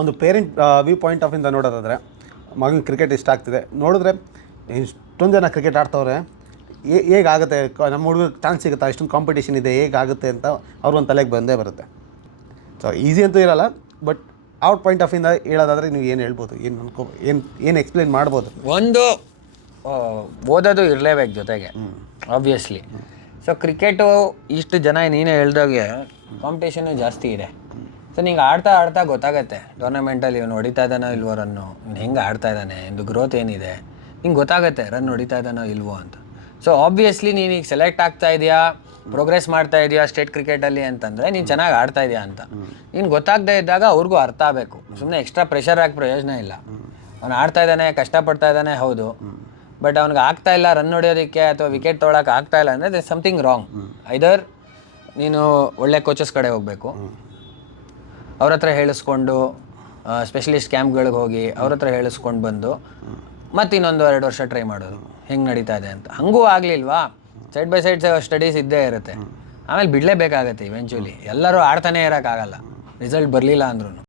ಒಂದು parent view point of ಇಂದ ನೋಡೋದಾದರೆ ಮಗನ ಕ್ರಿಕೆಟ್ ಇಷ್ಟ ಆಗ್ತಿದೆ ನೋಡಿದ್ರೆ ಇಷ್ಟೊಂದು ಜನ ಕ್ರಿಕೆಟ್ ಆಡ್ತವ್ರೆ ಹೇಗಾಗುತ್ತೆ ನಮ್ಮ ಹುಡುಗರಿಗೆ ಚಾನ್ಸ್ ಸಿಗುತ್ತಾ ಇಷ್ಟೊಂದು ಕಾಂಪಿಟೇಷನ್ ಇದೆ ಹೇಗಾಗುತ್ತೆ ಅಂತ ಅವ್ರಿಗೊಂದು ತಲೆಗೆ ಬಂದೇ ಬರುತ್ತೆ. ಸೊ ಈಸಿ ಅಂತೂ ಇರೋಲ್ಲ, ಬಟ್ ಅವ್ರ ಪಾಯಿಂಟ್ ಆಫ್ ಇಂದ ಹೇಳೋದಾದರೆ ನೀವು ಏನು ಹೇಳ್ಬೋದು, ಏನು ಎಕ್ಸ್ಪ್ಲೇನ್ ಮಾಡ್ಬೋದು? ಒಂದು ಓದೋದು ಇರಲೇಬೇಕು ಜೊತೆಗೆ, ಆಬ್ವಿಯಸ್ಲಿ. ಸೊ ಕ್ರಿಕೆಟು ಇಷ್ಟು ಜನ ನೀನೇ ಹೇಳ್ದಾಗೆ ಕಾಂಪಿಟೇಷನ್ನು ಜಾಸ್ತಿ ಇದೆ. ಸೊ ನಿಂಗೆ ಆಡ್ತಾ ಆಡ್ತಾ ಗೊತ್ತಾಗತ್ತೆ ಟೂರ್ನಮೆಂಟಲ್ಲಿ ಇವನು ಹೊಡಿತಾ ಇದ್ದಾನೋ ಇಲ್ವೋ ರನ್ನು, ಇವ್ನು ಹೆಂಗೆ ಆಡ್ತಾ ಇದ್ದಾನೆ, ಇಂದು ಗ್ರೋತ್ ಏನಿದೆ ನಿಂಗೆ ಗೊತ್ತಾಗುತ್ತೆ, ರನ್ ಹೊಡಿತಾ ಇದ್ದಾನೋ ಇಲ್ವೋ ಅಂತ. ಸೊ ಆಬ್ವಿಯಸ್ಲಿ ನೀನೀಗ ಸೆಲೆಕ್ಟ್ ಆಗ್ತಾ ಇದೆಯಾ, ಪ್ರೋಗ್ರೆಸ್ ಮಾಡ್ತಾ ಇದೆಯಾ ಸ್ಟೇಟ್ ಕ್ರಿಕೆಟಲ್ಲಿ ಅಂತಂದರೆ ನೀನು ಚೆನ್ನಾಗಿ ಆಡ್ತಾ ಇದೆಯಾ ಅಂತ ನೀನು ಗೊತ್ತಾಗದೇ ಇದ್ದಾಗ ಅವ್ರಿಗೂ ಅರ್ಥ ಆಗಬೇಕು. ಸುಮ್ಮನೆ ಎಕ್ಸ್ಟ್ರಾ ಪ್ರೆಷರ್ ಹಾಕಿ ಪ್ರಯೋಜನ ಇಲ್ಲ. ಅವ್ನು ಆಡ್ತಾ ಇದ್ದಾನೆ, ಕಷ್ಟಪಡ್ತಾ ಇದ್ದಾನೆ, ಹೌದು, ಬಟ್ ಅವ್ನಿಗೆ ಆಗ್ತಾ ಇಲ್ಲ ರನ್ ಹೊಡೆಯೋದಕ್ಕೆ ಅಥವಾ ವಿಕೆಟ್ ತೊಗೊಳಕ್ಕೆ ಆಗ್ತಾ ಇಲ್ಲ ಅಂದರೆ ದರ್ ಸಮಥಿಂಗ್ ರಾಂಗ್. ಐದರ್ ನೀನು ಒಳ್ಳೆ ಕೋಚಸ್ ಕಡೆ ಹೋಗಬೇಕು, ಅವ್ರ ಹತ್ರ ಹೇಳಿಸ್ಕೊಂಡು ಸ್ಪೆಷಲಿಸ್ಟ್ ಕ್ಯಾಂಪ್ಗಳಿಗೆ ಹೋಗಿ ಅವ್ರ ಹತ್ರ ಹೇಳಿಸ್ಕೊಂಡು ಬಂದು ಮತ್ತು ಇನ್ನೊಂದು 2 ವರ್ಷ ಟ್ರೈ ಮಾಡೋದು ಹೆಂಗೆ ನಡೀತಾ ಇದೆ ಅಂತ. ಹಂಗೂ ಆಗಲಿಲ್ವಾ, ಸೈಡ್ ಬೈ ಸೈಡ್ ಸ್ಟಡೀಸ್ ಇದ್ದೇ ಇರುತ್ತೆ. ಆಮೇಲೆ ಬಿಡಲೇಬೇಕಾಗತ್ತೆ ಇವೆಂಚುಲಿ. ಎಲ್ಲರೂ ಆಡ್ತಾನೆ ಇರೋಕ್ಕಾಗಲ್ಲ ರಿಸಲ್ಟ್ ಬರಲಿಲ್ಲ ಅಂದ್ರೂ.